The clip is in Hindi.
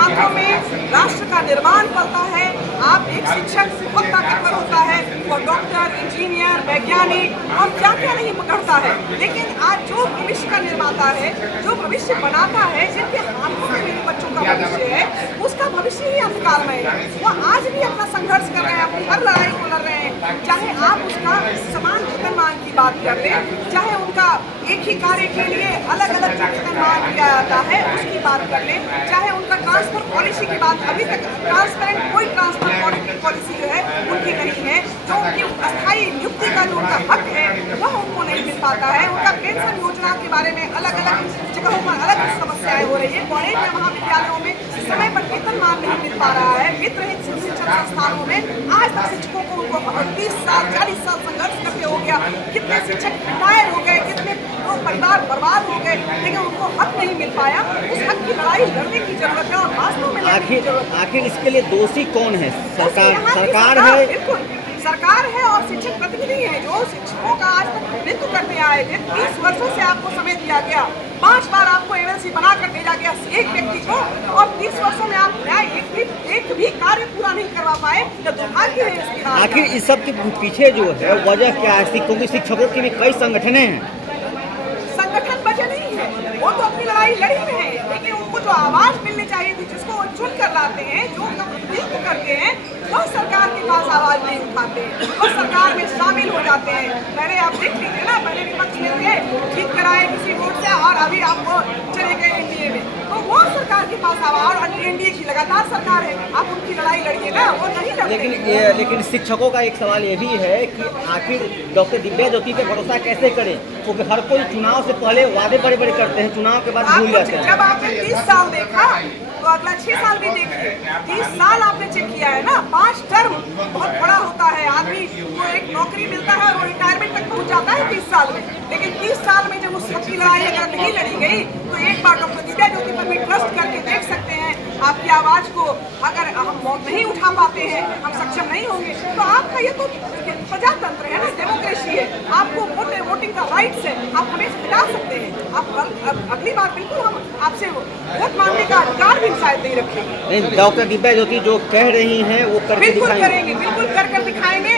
छात्रों में राष्ट्र का निर्माण करता है। आप एक शिक्षक बहुत ताकतवर होता है, वो डॉक्टर, इंजीनियर, वैज्ञानिक और क्या क्या नहीं करता है, लेकिन आज जो भविष्य का निर्माता है, जो भविष्य बनाता है, जिनके हाथों में मेरे बच्चों का भविष्य है, उसका भविष्य ही अंधकारमय है। वो आज भी अपना संघर्ष कर रहे हैं, अपनी हर लड़ाई को लड़ रहे हैं, चाहे आप उसका समान वेतनमान की बात कर लें, चाहे उनका एक ही कार्य के लिए अलग अलग जो वेतनमान दिया जाता है उसकी बात कर लें, चाहे उनका ट्रांसफर पॉलिसी की बात, अभी तक ट्रांसपेरेंट कोई ट्रांसफर पॉलिसी जो है उनकी नहीं है। जो उनकी अस्थायी नियुक्ति का जो उनका हक है वह उनको नहीं मिल पाता है। उनका पेंशन योजना के बारे में अलग अलग जगहों पर अलग समस्याएं हो रही है। कॉलेज में, महाविद्यालयों में समय पर वेतनमान नहीं मिल पा रहा है। वित्त रहित शिक्षण संस्थानों में आज तक शिक्षकों को उनको 30 साल 40 साल संघर्ष करते हो गया, कितने शिक्षक रिटायर हो गए, कितने लोग परिवार बर्बाद हो गए, लेकिन उनको हक नहीं मिल पाया। उस हक की लड़ाई लड़ने की जरूरत है और वास्तव में आखिर इसके लिए दोषी कौन है? सरकार है, बिल्कुल सरकार है और शिक्षक प्रतिनिधि है जो शिक्षकों का आज तक प्रतिनिधित्व करने आए थे। 30 वर्षों से आपको समय दिया गया, 5 बार आपको एमएलसी बनाकर भेजा गया एक व्यक्ति को, और 30 वर्षों में आप एक भी कार्य पूरा नहीं करवा पाए, तो दुर्भाग्य है इसके बाद। आखिर इस सब के पीछे जो है वजह क्या है? क्योंकि शिक्षकों की भी कई संगठन हैं। संगठन वजह नहीं है, वो तो अपनी लड़ाई लड़ी में है, लेकिन उनको जो आवाज मिलनी चाहिए थी, जिसको वो चुन कर लाते हैं, जो उनका प्रतिनिधित्व करते हैं, वो सरकार के पास आवाज नहीं उठाते, वो सरकार में शामिल हो जाते हैं। पहले आप देख लीजिए ना, पहले विपक्ष में थे, जीत कर आए किसी वोट से, और अभी आपको चले गए एनडीए में, तो वो सरकार के पास आवाज, और एनडीए की लगातार सरकार है, आप उनकी लड़ाई लड़िए ना, वो नहीं लड़ते। लेकिन शिक्षकों का एक सवाल ये भी है कि आखिर डॉक्टर दिव्या ज्योति पे भरोसा कैसे करें? क्योंकि हर कोई चुनाव से पहले वादे बड़े बड़े करते हैं, चुनाव के बाद भूल जाते हैं। जब आपने 30 साल देखा तो अगला 6 साल भी देखिए। 30 साल आपने चेक किया है ना, 5 टर्म बहुत बड़ा होता है। आदमी को एक नौकरी मिलता है और वो रिटायरमेंट तक पहुंच जाता है 30 साल में, लेकिन 30 साल में जब उस सबकी लड़ाई अगर नहीं लड़ी गई, तो एक बार डॉक्टर दिव्या ज्योति पर भी ट्रस्ट करके देख सकते हैं। आपकी आवाज को अगर हम नहीं उठा पाते हैं, हम सक्षम नहीं होंगे, तो आपका ये तो प्रजातंत्र है ना, डेमोक्रेसी है, आपको वोटिंग का राइट्स है, आप हमें हटा सकते हैं। आप अगली बार बिल्कुल हम आपसे वोट मांगने का अधिकार भी शायद नहीं रखेंगे। डॉक्टर दिव्या ज्योति जो कह रही हैं वो करके बिल्कुल करेंगे, बिल्कुल कर दिखाएंगे।